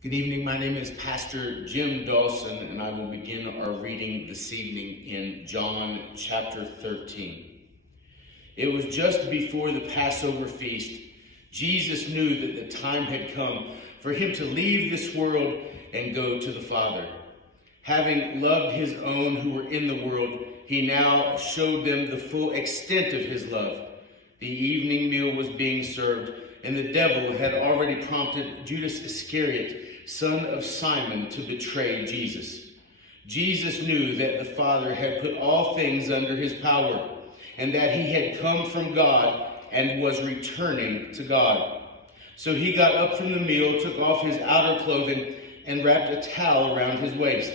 Good evening, my name is Pastor Jim Dawson, and I will begin our reading this evening in John chapter 13. It was just before the Passover feast. Jesus knew that the time had come for him to leave this world and go to the Father. Having loved his own who were in the world, he now showed them the full extent of his love. The evening meal was being served, and the devil had already prompted Judas Iscariot, son of Simon, to betray Jesus. Jesus knew that the Father had put all things under his power, and that he had come from God and was returning to God. So he got up from the meal, took off his outer clothing, and wrapped a towel around his waist.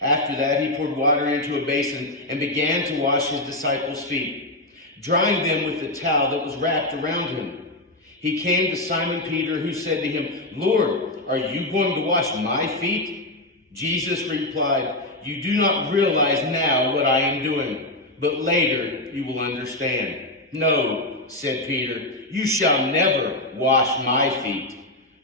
After that, he poured water into a basin and began to wash his disciples' feet, drying them with the towel that was wrapped around him. He came to Simon Peter, who said to him, "Lord, are you going to wash my feet?" Jesus replied, "You do not realize now what I am doing, but later you will understand." "No," said Peter, "you shall never wash my feet."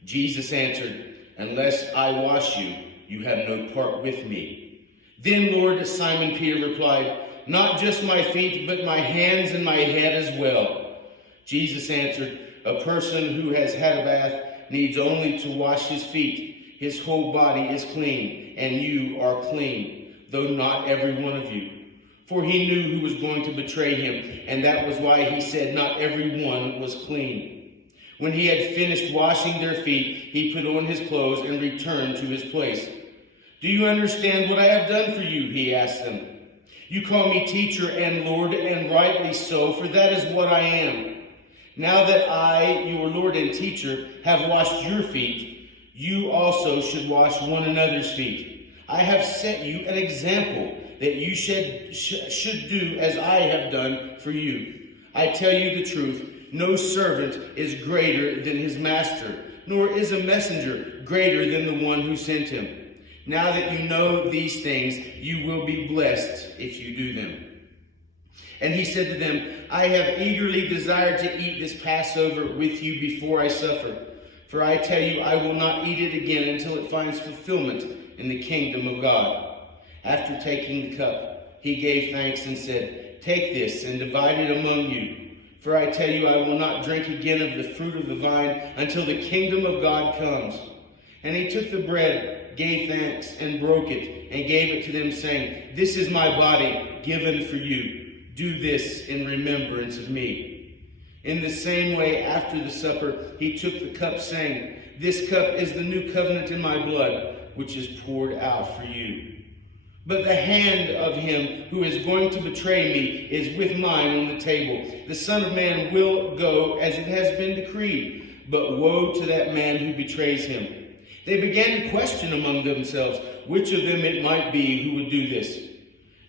Jesus answered, "Unless I wash you, you have no part with me." "Then, Lord," Simon Peter replied, "not just my feet, but my hands and my head as well." Jesus answered, "A person who has had a bath needs only to wash his feet. His whole body is clean, and you are clean, though not every one of you." For he knew who was going to betray him, and that was why he said not every one was clean. When he had finished washing their feet, he put on his clothes and returned to his place. "Do you understand what I have done for you?" he asked them. "You call me teacher and Lord, and rightly so, for that is what I am. Now that I, your Lord and teacher, have washed your feet, you also should wash one another's feet. I have set you an example that you should do as I have done for you. I tell you the truth, no servant is greater than his master, nor is a messenger greater than the one who sent him. Now that you know these things, you will be blessed if you do them." And he said to them, "I have eagerly desired to eat this Passover with you before I suffer. For I tell you, I will not eat it again until it finds fulfillment in the kingdom of God." After taking the cup, he gave thanks and said, "Take this and divide it among you. For I tell you, I will not drink again of the fruit of the vine until the kingdom of God comes." And he took the bread, gave thanks, and broke it, and gave it to them, saying, "This is my body given for you. Do this in remembrance of me." In the same way, after the supper, he took the cup, saying, "This cup is the new covenant in my blood, which is poured out for you. But the hand of him who is going to betray me is with mine on the table. The Son of Man will go as it has been decreed, but woe to that man who betrays him." They began to question among themselves which of them it might be who would do this.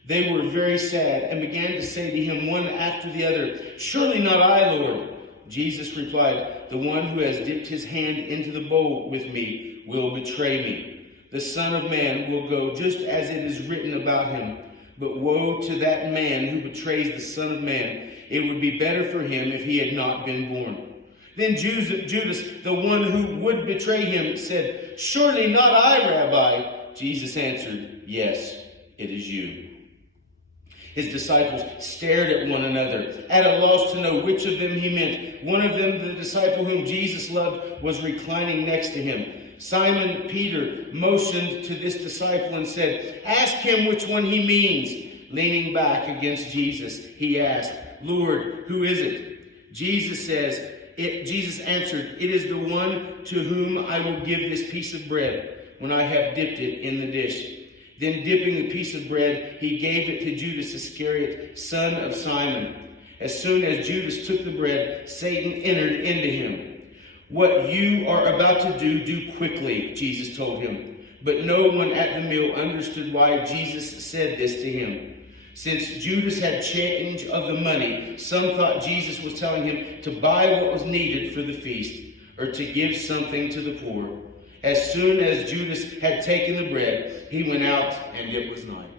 They were very sad and began to say to him one after the other, "Surely not I, Lord." Jesus replied, "The one who has dipped his hand into the bowl with me will betray me. The Son of Man will go just as it is written about him. But woe to that man who betrays the Son of Man. It would be better for him if he had not been born." Then Judas, the one who would betray him, said, "Surely not I, Rabbi." Jesus answered, "Yes, it is you." His disciples stared at one another, at a loss to know which of them he meant. One of them, the disciple whom Jesus loved, was reclining next to him. Simon Peter motioned to this disciple and said, "Ask him which one he means." Leaning back against Jesus, he asked, "Lord, who is it?" Jesus answered, "It is the one to whom I will give this piece of bread when I have dipped it in the dish." Then dipping the piece of bread, he gave it to Judas Iscariot, son of Simon. As soon as Judas took the bread, Satan entered into him. "What you are about to do, do quickly," Jesus told him. But no one at the meal understood why Jesus said this to him. Since Judas had change of the money, some thought Jesus was telling him to buy what was needed for the feast, or to give something to the poor. As soon as Judas had taken the bread, he went out, and it was night.